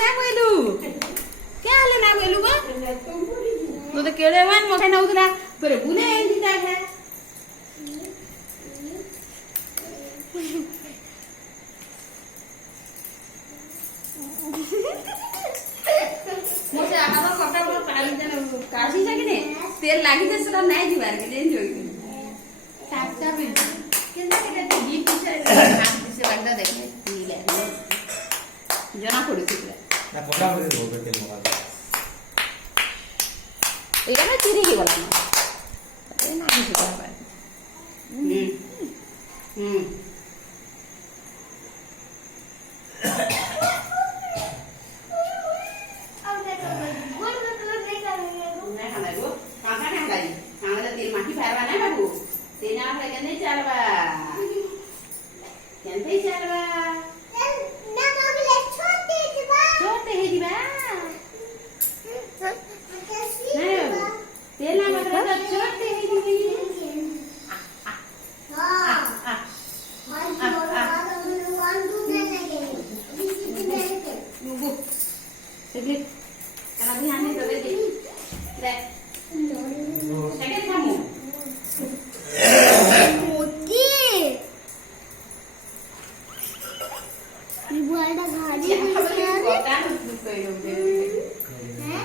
ना कोइलू क्या हाले ना कोइलू को तो केळे वान मखाय नउतला पर बुने एंदी तागा मोसे आहार कटा पर पानी जन कासी सकिने तेल लागि जेसरा नाइ दिबार के देन जोइ साचा बिल केनता के दी पिसे हाथ पिसे लागदा देखले नीले जना पडुछि ना कोटा करे दो तेल मगा এখানে চিড়ে কি বলা না এই না কিছু করা পারে হুম আর দেখো গোল গোল গোল দেখা না খানা গো কাঁচা খান গাই কাঁচা তেল মাটি ফারবা না বাবু তেনা ফলে কেনে চালবা কেনতে চালবা না বগলে ছোটে দিবা ছোটে হে দিবা तेल ना मत रहा छोटे ही दी हां वन टू में लगे नुगु देखले kana भी हमें तो दे ले सेकंड खामो मोती ये बड़ा घाटी है कोटा में कोई लोग दे हैं